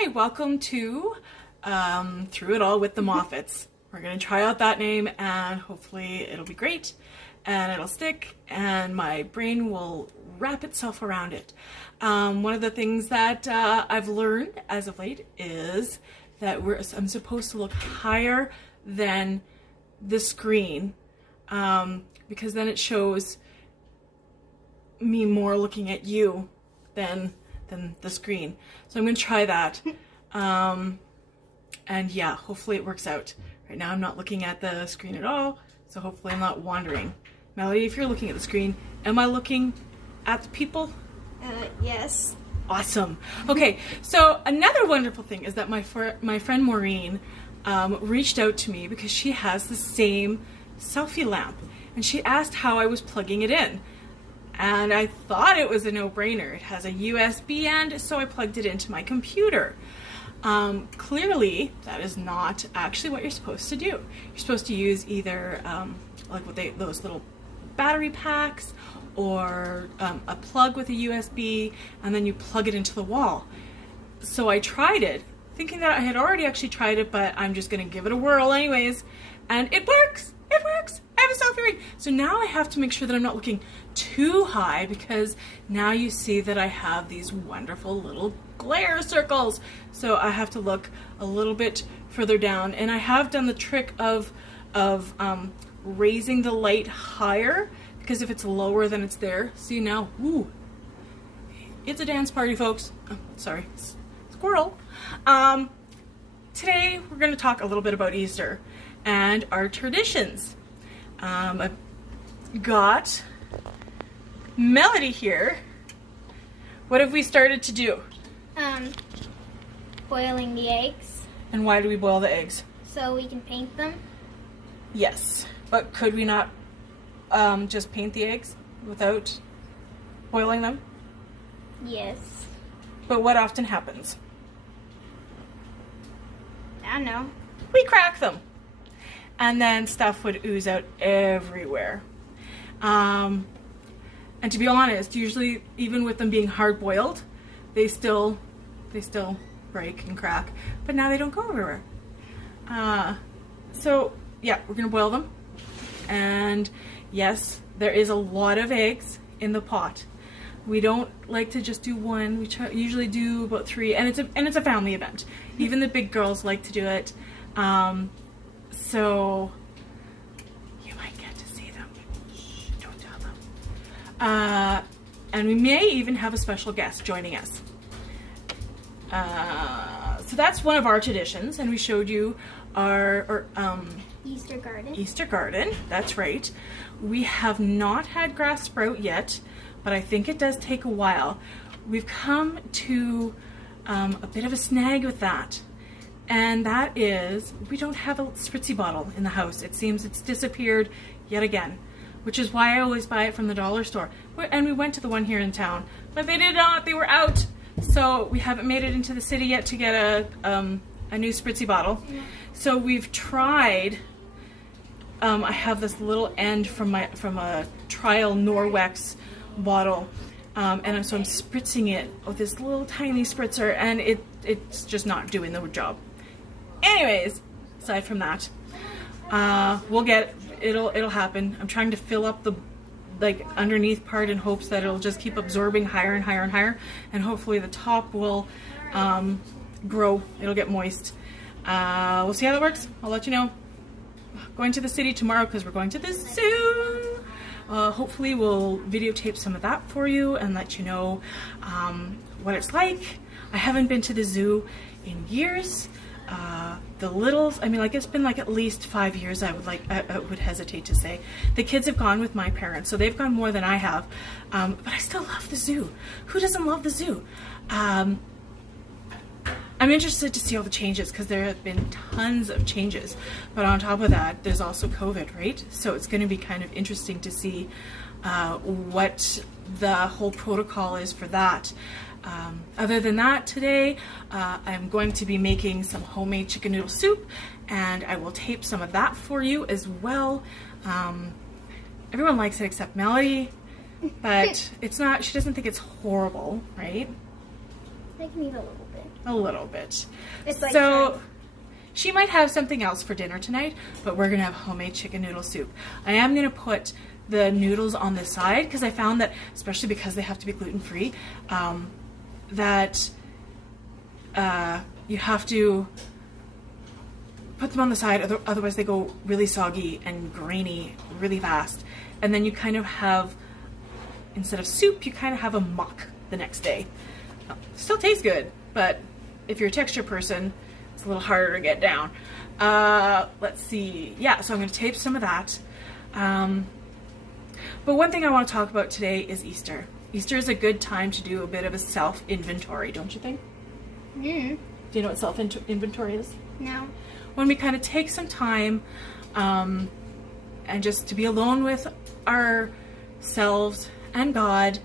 Hi, welcome to Through It All with the Moffats. We're going to try out that name and hopefully it'll be great and it'll stick and my brain will wrap itself around it. One of the things that I've learned as of late is that I'm supposed to look higher than the screen because then it shows me more looking at you than the screen. So I'm going to try that. And yeah, hopefully it works out. Right now I'm not looking at the screen at all, so hopefully I'm not wandering. Melody, if you're looking at the screen, am I looking at the people? Yes. Awesome. Okay, so another wonderful thing is that my friend Maureen reached out to me because she has the same selfie lamp, and she asked how I was plugging it in. And I thought it was a no-brainer. It has a USB end, so I plugged it into my computer. Clearly, that is not actually what you're supposed to do. You're supposed to use either those little battery packs or a plug with a USB, and then you plug it into the wall. So I tried it, thinking that I had already actually tried it, but I'm just going to give it a whirl anyways. And it works! It works! I have a selfie ring! So now I have to make sure that I'm not looking too high, because now you see that I have these wonderful little glare circles. So I have to look a little bit further down. And I have done the trick of raising the light higher, because if it's lower then it's there. See now, ooh, it's a dance party, folks. Oh, sorry, squirrel. Today we're going to talk a little bit about Easter and our traditions. I've got Melody here. What have we started to do? Boiling the eggs And why do we boil the eggs? so we can paint them. Yes, but could we not just paint the eggs without boiling them? Yes. But what often happens? I don't know. We crack them. And then stuff would ooze out everywhere. And to be honest, usually even with them being hard boiled, they still break and crack. But now they don't go everywhere. So yeah, we're gonna boil them. And yes, there is a lot of eggs in the pot. We don't like to just do one. We usually do about 3, and it's a family event. Even the big girls like to do it. So you might get to see them. Shh, don't tell them. And we may even have a special guest joining us. So that's one of our traditions, and we showed you our Easter garden. That's right. We have not had grass sprout yet, but I think it does take a while. We've come to a bit of a snag with that. And that is, we don't have a spritzy bottle in the house. It seems it's disappeared yet again, which is why I always buy it from the dollar store. And we went to the one here in town, but they did not, they were out. So we haven't made it into the city yet to get a new spritzy bottle. So we've tried, I have this little end from a trial Norwex bottle. And so I'm spritzing it with this little tiny spritzer, and it's just not doing the job. Anyways, aside from that, it'll happen. I'm trying to fill up the underneath part in hopes that it'll just keep absorbing higher and higher and higher, and hopefully the top will grow. It'll get moist. We'll see how that works. I'll let you know. Going to the city tomorrow because we're going to the zoo. Hopefully we'll videotape some of that for you and let you know what it's like. I haven't been to the zoo in years. The littles, it's been at least 5 years, I would hesitate to say. The kids have gone with my parents, so they've gone more than I have. But I still love the zoo. Who doesn't love the zoo? I'm interested to see all the changes because there have been tons of changes. But on top of that, there's also COVID, right? So it's going to be kind of interesting to see what the whole protocol is for that. Other than that, today I'm going to be making some homemade chicken noodle soup, and I will tape some of that for you as well. Everyone likes it except Melody, but it's not, she doesn't think it's horrible, right? I can eat a little bit. A little bit. It's like so trying- she might have something else for dinner tonight, but we're going to have homemade chicken noodle soup. I am going to put the noodles on the side because I found that, especially because they have to be gluten-free, that you have to put them on the side, otherwise they go really soggy and grainy really fast. And then you kind of have, instead of soup, you kind of have a muck the next day. Still tastes good, but if you're a texture person, it's a little harder to get down. Let's see. Yeah, so I'm going to tape some of that. But one thing I want to talk about today is Easter. Easter is a good time to do a bit of a self-inventory, don't you think? Mm. Do you know what self-inventory is? No. When we kind of take some time and just to be alone with ourselves and God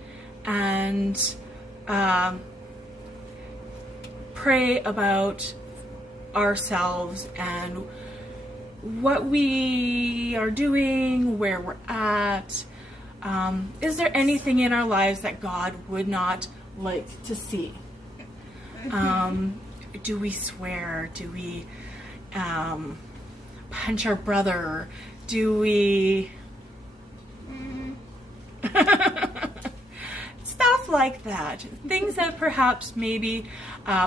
and pray about ourselves and what we are doing, where we're at. Is there anything in our lives that God would not like to see? Do we swear? Do we punch our brother? Do we... Stuff like that. Things that perhaps maybe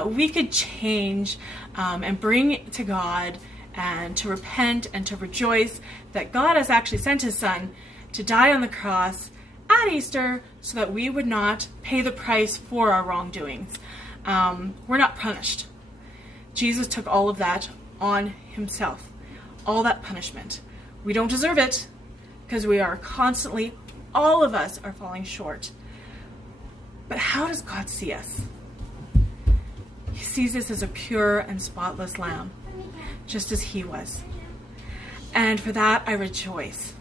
we could change and bring to God and to repent and to rejoice that God has actually sent his son to die on the cross at Easter so that we would not pay the price for our wrongdoings. We're not punished. Jesus took all of that on himself, all that punishment. We don't deserve it because we are constantly, all of us are falling short. But how does God see us? He sees us as a pure and spotless lamb, just as he was. And for that, I rejoice.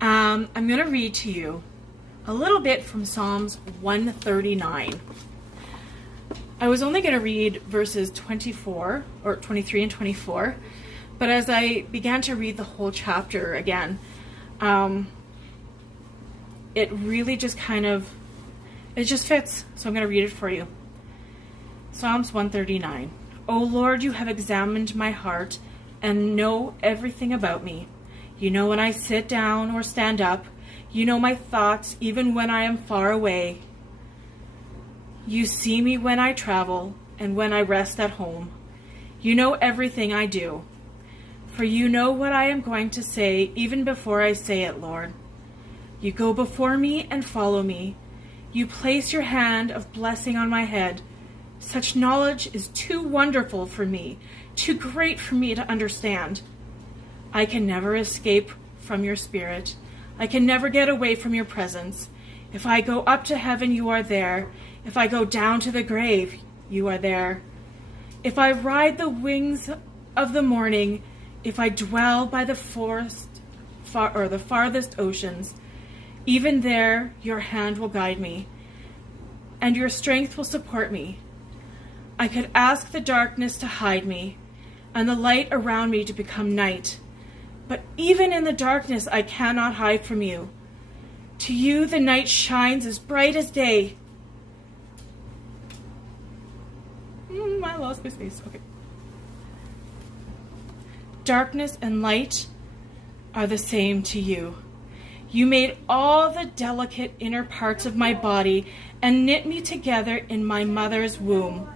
I'm going to read to you a little bit from Psalms 139. I was only going to read verses 24 or 23 and 24, but as I began to read the whole chapter again, it really just it just fits. So I'm going to read it for you. Psalms 139. O Lord, you have examined my heart and know everything about me. You know when I sit down or stand up. You know my thoughts even when I am far away. You see me when I travel and when I rest at home. You know everything I do. For you know what I am going to say even before I say it, Lord. You go before me and follow me. You place your hand of blessing on my head. Such knowledge is too wonderful for me, too great for me to understand. I can never escape from your spirit. I can never get away from your presence. If I go up to heaven, you are there. If I go down to the grave, you are there. If I ride the wings of the morning, if I dwell by the the farthest oceans, even there your hand will guide me, and your strength will support me. I could ask the darkness to hide me, and the light around me to become night. But even in the darkness I cannot hide from you. To you the night shines as bright as day. I lost my space. Okay. Darkness and light are the same to you. You made all the delicate inner parts of my body and knit me together in my mother's womb.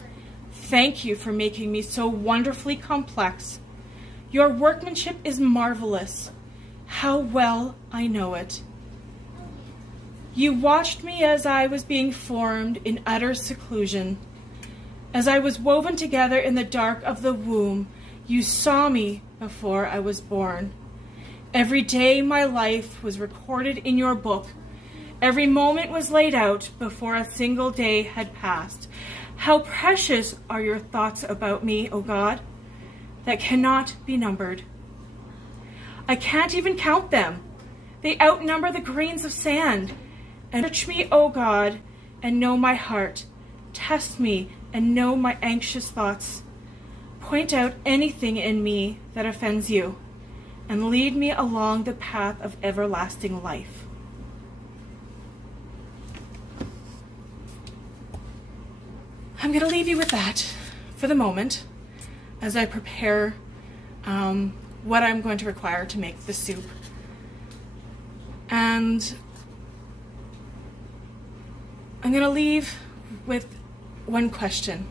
Thank you for making me so wonderfully complex. Your workmanship is marvelous. How well I know it. You watched me as I was being formed in utter seclusion. As I was woven together in the dark of the womb, you saw me before I was born. Every day my life was recorded in your book. Every moment was laid out before a single day had passed. How precious are your thoughts about me, O God, that cannot be numbered. I can't even count them. They outnumber the grains of sand. And search me, O God, and know my heart. Test me and know my anxious thoughts. Point out anything in me that offends you, and lead me along the path of everlasting life. I'm going to leave you with that for the moment as I prepare what I'm going to require to make the soup. And I'm going to leave with one question.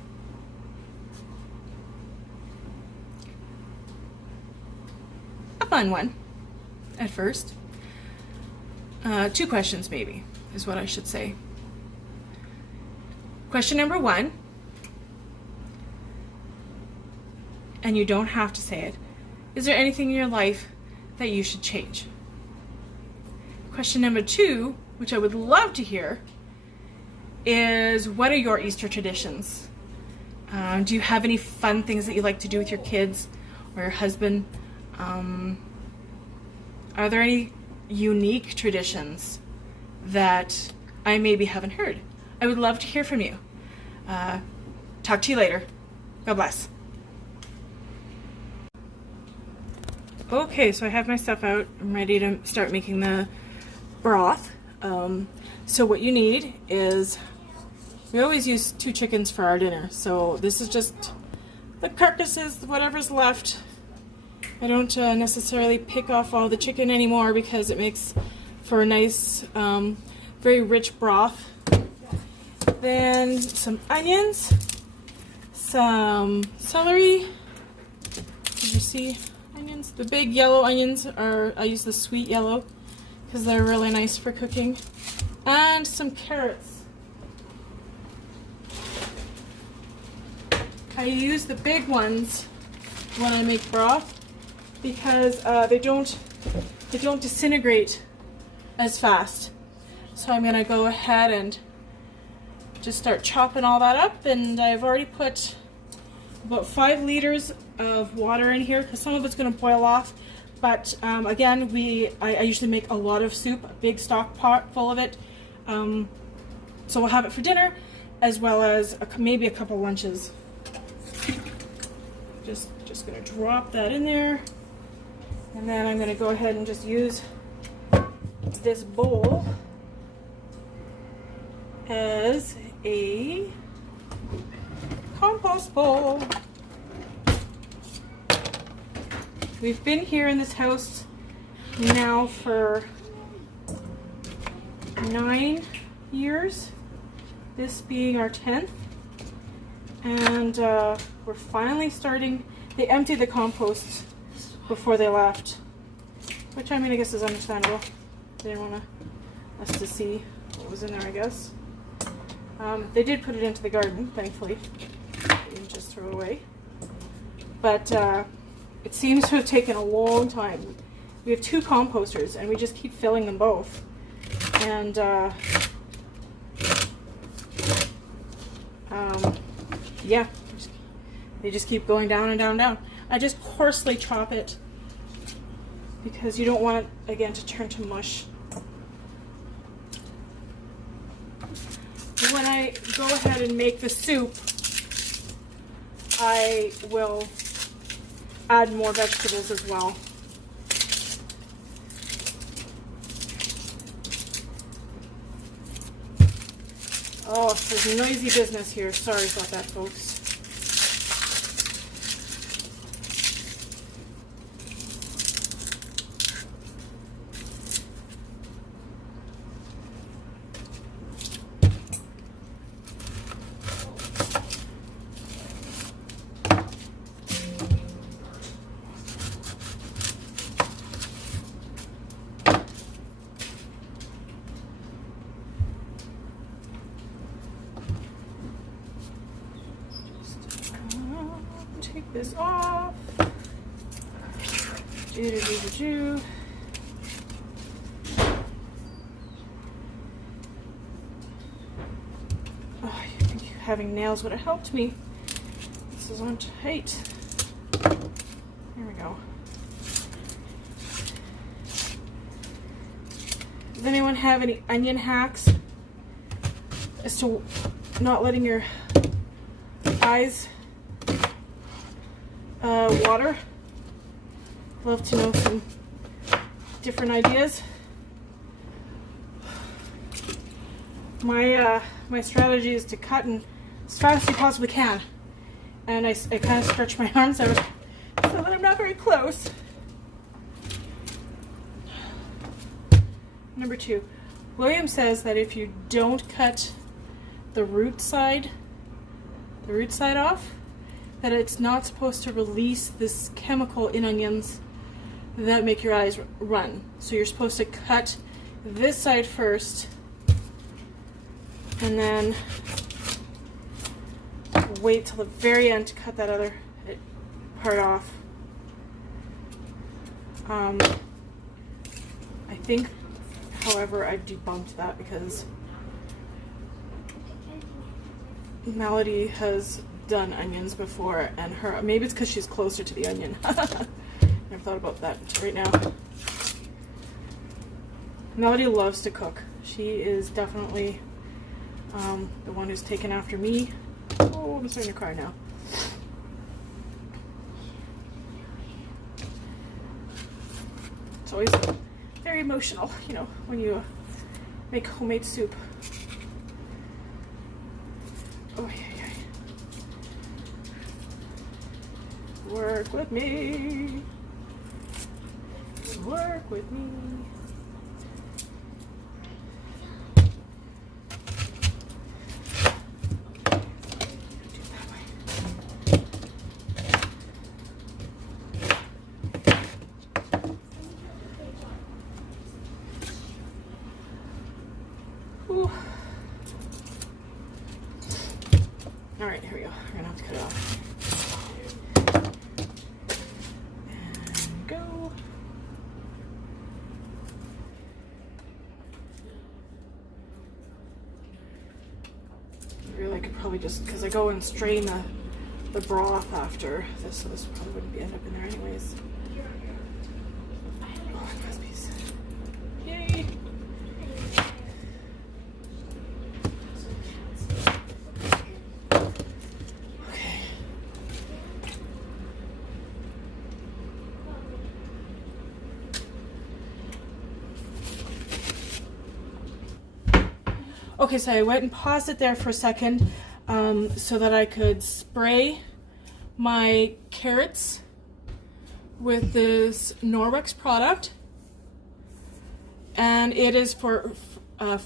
A fun one at first. Two questions maybe is what I should say. Question number one, and you don't have to say it, is there anything in your life that you should change? Question number two, which I would love to hear, is what are your Easter traditions? Do you have any fun things that you like to do with your kids or your husband? Are there any unique traditions that I maybe haven't heard? I would love to hear from you. Talk to you later. God bless. Okay, so I have my stuff out. I'm ready to start making the broth. So what you need is, we always use 2 chickens for our dinner. So this is just the carcasses, whatever's left. I don't necessarily pick off all the chicken anymore because it makes for a nice, very rich broth. Then some onions, some celery. Did you see onions? The big yellow onions are, I use the sweet yellow because they're really nice for cooking. And some carrots. I use the big ones when I make broth because they don't disintegrate as fast. So I'm gonna go ahead and just start chopping all that up, and I've already put about 5 liters of water in here because some of it's going to boil off. But again, I usually make a lot of soup, a big stock pot full of it. So we'll have it for dinner as well as maybe a couple lunches. Just going to drop that in there, and then I'm going to go ahead and just use this bowl as a compost bowl. We've been here in this house now for 9 years, this being our 10th, and we're finally starting. They emptied the compost before they left, which I mean, I guess is understandable. They didn't want us to see what was in there, I guess. They did put it into the garden, thankfully. They didn't just throw it away. But it seems to have taken a long time. We have 2 composters, and we just keep filling them both. And yeah, they just keep going down and down and down. I just coarsely chop it because you don't want it, again, to turn to mush. When I go ahead and make the soup, I will add more vegetables as well. Oh, there's noisy business here. Sorry about that, folks. Take this off. Do. Oh, I think having nails would have helped me. This is on tight. There we go. Does anyone have any onion hacks as to not letting your eyes water? Love to know some different ideas. My strategy is to cut and as fast as you possibly can. And I kind of stretch my arms out so that I'm not very close. Number 2, William says that if you don't cut the root side off, that it's not supposed to release this chemical in onions that make your eyes run. So you're supposed to cut this side first and then wait till the very end to cut that other part off. I think, however, I've debunked that because Melody has done onions before, and maybe it's because she's closer to the onion. Never thought about that right now. Melody loves to cook. She is definitely the one who's taken after me. Oh, I'm starting to cry now. It's always very emotional, you know, when you make homemade soup. Oh, yeah. Work with me. Work with me. Ooh. All right, here we go. We're gonna have to cut it off. And go. Really, I could probably just, because I go and strain the broth after this, so this probably wouldn't end up in there anyways. Oh, recipes. Yay! Okay, so I went and paused it there for a second so that I could spray my carrots with this Norwex product. And it is for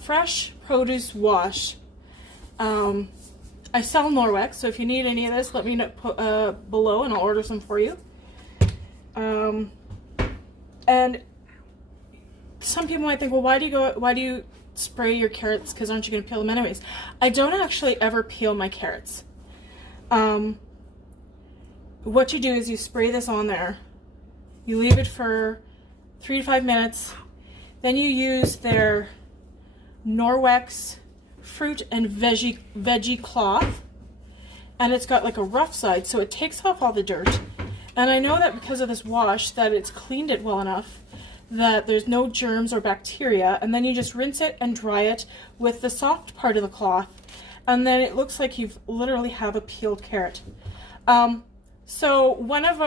fresh produce wash. I sell Norwex, so if you need any of this, let me know below and I'll order some for you. And some people might think, well, why do you spray your carrots, because aren't you going to peel them anyways? I don't actually ever peel my carrots. What you do is you spray this on there, you leave it for 3 to 5 minutes, then you use their Norwex fruit and veggie cloth, and it's got like a rough side, so it takes off all the dirt. And I know that because of this wash that it's cleaned it well enough that there's no germs or bacteria, and then you just rinse it and dry it with the soft part of the cloth, and then it looks like you've literally have a peeled carrot. So one of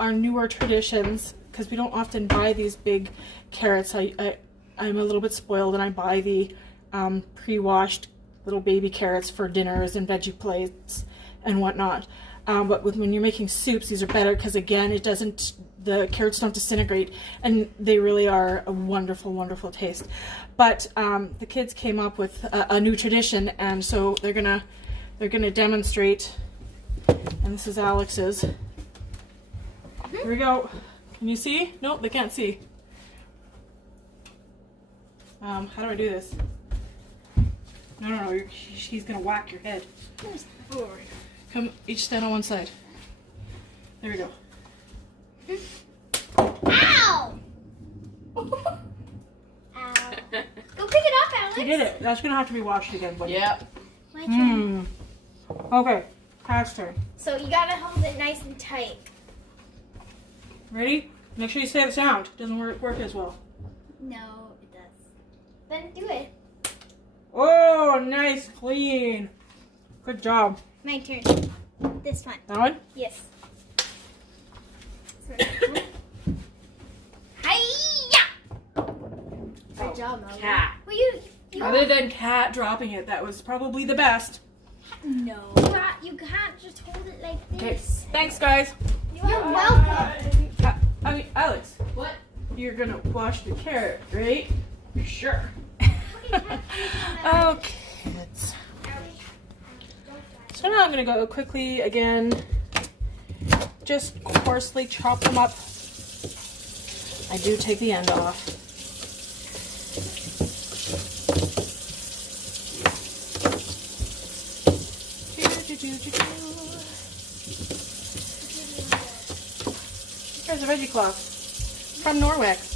our newer traditions, because we don't often buy these big carrots, I'm a little bit spoiled and I buy the pre-washed little baby carrots for dinners and veggie plates and whatnot. But when you're making soups, these are better because, again, the carrots don't disintegrate, and they really are a wonderful, wonderful taste. But the kids came up with a new tradition, and so they're gonna demonstrate. And this is Alex's. Here we go. Can you see? Nope, they can't see. How do I do this? No, she's gonna whack your head. Oh, come, each stand on one side. There we go. Ow! Ow. Go pick it up, Alex. You did it. That's gonna have to be washed again, buddy. Yep. My turn. Okay, Pat's turn. So you gotta hold it nice and tight. Ready? Make sure you say the sound. It doesn't work as well. No, it does. Then do it. Oh, nice, clean. Good job. My turn. This one. That one? Yes. Hi-ya! Good job, Mom. Cat. Well, you Other than Cat dropping it, that was probably the best. No. You can't just hold it like Okay. this. Thanks, guys. You're welcome. I mean, Alex. What? You're gonna wash the carrot, right? Sure. Oh, kids. So now I'm gonna go quickly again. Just coarsely chop them up. I do take the end off. Here's a veggie cloth from Norwex.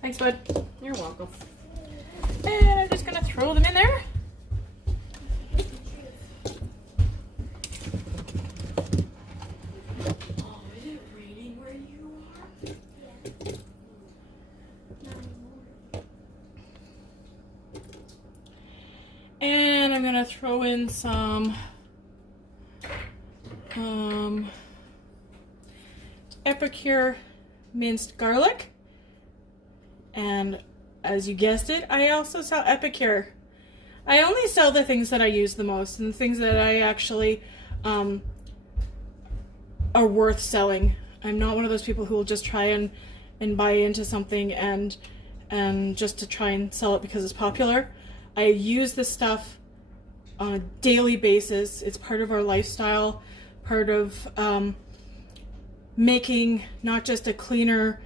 Thanks, bud. You're welcome. And I'm just gonna throw them in there. Oh, is it raining where you are? And I'm gonna throw in some Epicure minced garlic. And as you guessed it, I also sell Epicure. I only sell the things that I use the most and the things that I actually are worth selling. I'm not one of those people who will just try and buy into something and just to try and sell it because it's popular. I use this stuff on a daily basis. It's part of our lifestyle, part of making not just a cleaner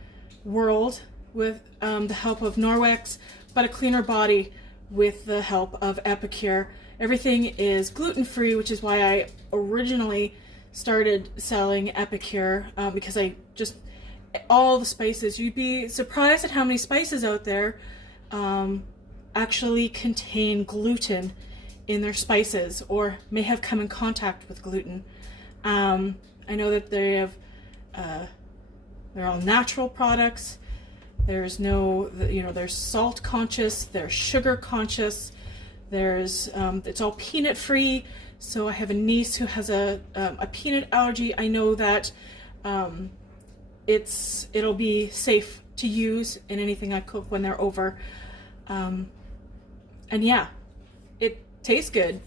world with the help of Norwex, but a cleaner body with the help of Epicure. Everything is gluten-free, which is why I originally started selling Epicure, because all the spices, you'd be surprised at how many spices out there actually contain gluten in their spices or may have come in contact with gluten. I know that they're all natural products. There's no, there's salt conscious, there's sugar conscious, there's, it's all peanut free. So I have a niece who has a peanut allergy. I know that it'll be safe to use in anything I cook when they're over. And yeah, it tastes good.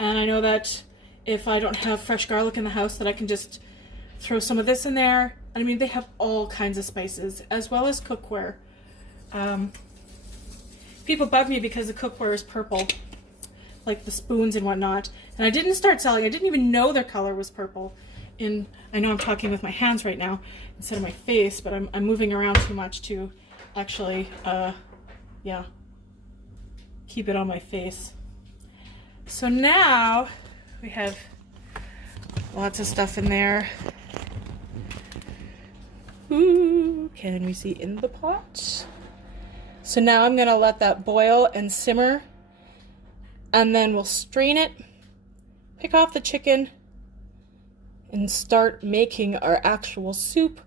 And I know that if I don't have fresh garlic in the house, that I can just throw some of this in there. I mean, they have all kinds of spices, as well as cookware. People bug me because the cookware is purple, like the spoons and whatnot. And I didn't start selling. I didn't even know their color was purple. I know I'm talking with my hands right now instead of my face, but I'm moving around too much to actually, keep it on my face. So now we have lots of stuff in there. Ooh, can we see in the pot? So now I'm gonna let that boil and simmer, and then we'll strain it, pick off the chicken, and start making our actual soup.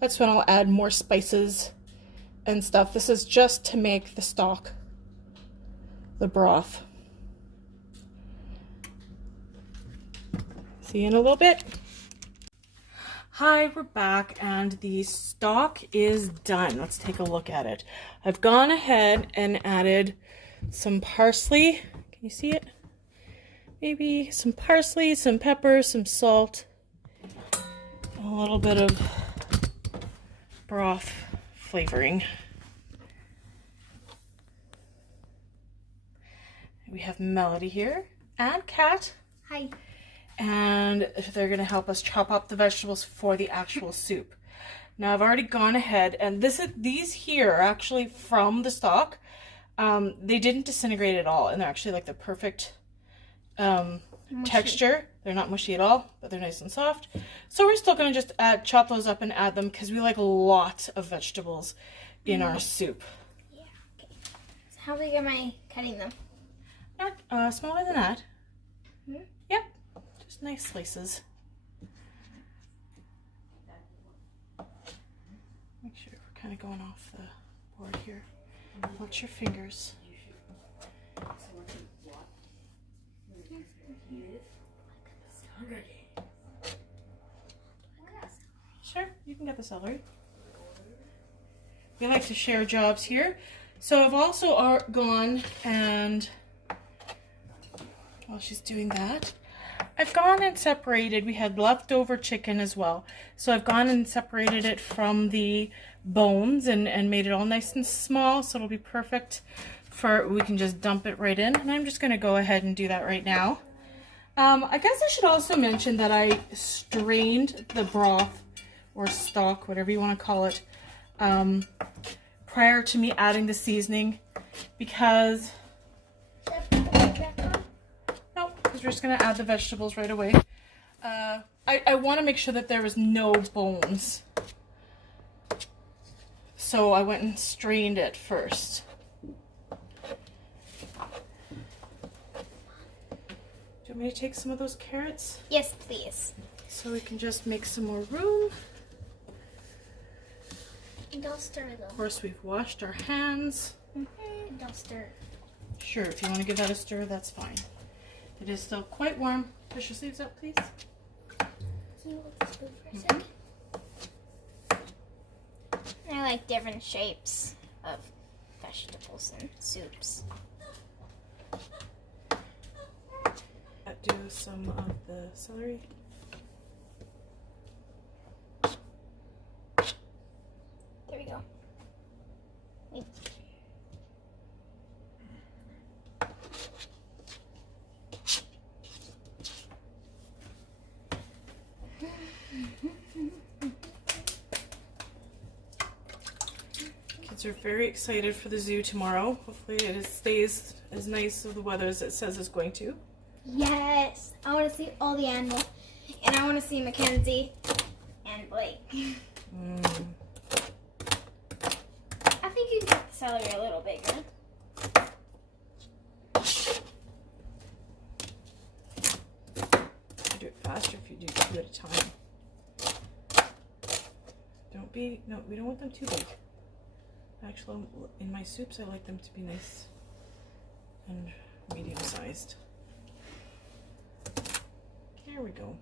That's when I'll add more spices and stuff. This is just to make the stock, the broth. See you in a little bit. Hi, we're back and the stock is done. Let's take a look at it. I've gone ahead and added some parsley. Can you see it? Maybe some parsley, some pepper, some salt, a little bit of broth flavoring. We have Melody here and Kat. Hi. And they're going to help us chop up the vegetables for the actual soup. Now I've already gone ahead, and these here are actually from the stock. They didn't disintegrate at all, and they're actually like the perfect texture. They're not mushy at all, but they're nice and soft. So we're still going to just chop those up and add them because we like a lot of vegetables in our soup. Yeah. Okay. So how big am I cutting them? Not smaller than that. Hmm? Yep. Just nice slices. Make sure we're kind of going off the board here. Watch your fingers. Edith. Hunger Games. Sure, you can get the celery. We like to share jobs here. So I've also gone and, while she's doing that, I've gone and separated, we had leftover chicken as well. So I've gone and separated it from the bones and made it all nice and small, so it'll be perfect for, we can just dump it right in. And I'm just gonna go ahead and do that right now. I guess I should also mention that I strained the broth or stock, whatever you want to call it, prior to me adding the seasoning, because no, because we're just gonna add the vegetables right away. I want to make sure that there was no bones, so I went and strained it first. Do you want me to take some of those carrots Yes, please. so we can just make some more room? And don't stir Of them. course, we've washed our hands. Don't stir. Sure, if you want to give that a stir, that's fine. It is still quite warm. Push your sleeves up, please. Can you hold the spoon for a second? I like different shapes of vegetables and soups. Do some of the celery. There we go. Wait. Kids are very excited for the zoo tomorrow. Hopefully it stays as nice of the weather as it says it's going to. Yes, I want to see all the animals, and I want to see Mackenzie and Blake. I think you can get the celery a little bigger. You do it faster if you do 2 at a time. No, we don't want them too big. Actually, in my soups, I like them to be nice and medium-sized. There we go.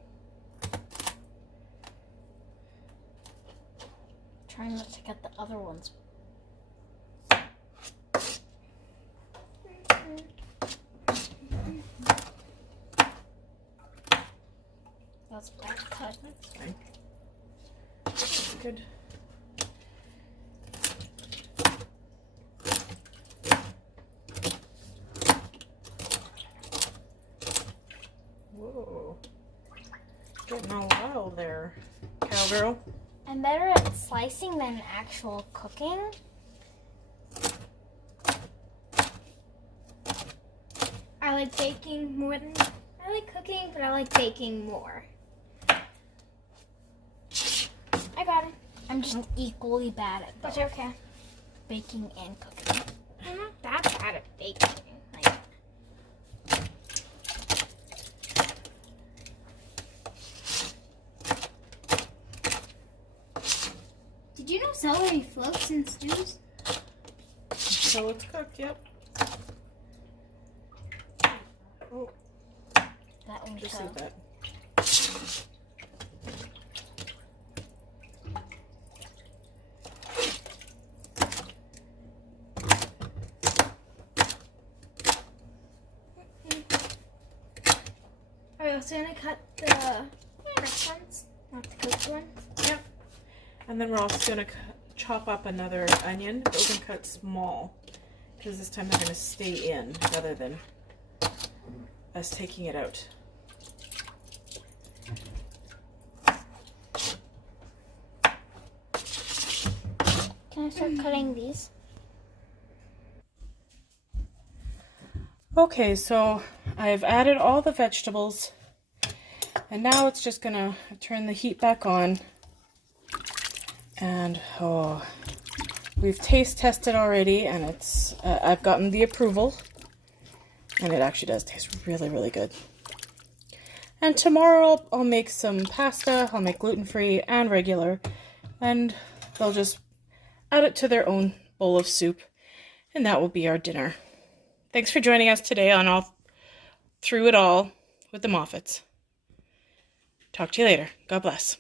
Trying not to get the other ones. That's bad cut. That's fine. That's good. Whoa. Getting all wild there, cowgirl. I'm better at slicing than actual cooking. I like baking more than I like cooking, but I like baking more. I got it. I'm just equally bad at both. That's okay. Baking and cooking. I'm not that bad at baking. Like, did you know celery floats in stews? So it's cooked, yep. Oh, That one just fell. leave that. Are we also gonna cut the fresh ones, not the cooked ones? Yep. And then we're also going to chop up another onion, but we're going to cut small, because this time they're going to stay in rather than us taking it out. Can I start cutting these? Okay, so I've added all the vegetables, and now it's just going to turn the heat back on. And oh, we've taste tested already, and it's I've gotten the approval, and it actually does taste really, really good. And tomorrow I'll make some pasta. I'll make gluten-free and regular, and they'll just add it to their own bowl of soup, and that will be our dinner. Thanks for joining us today on all through it all. with the Moffats. Talk to you later. God bless.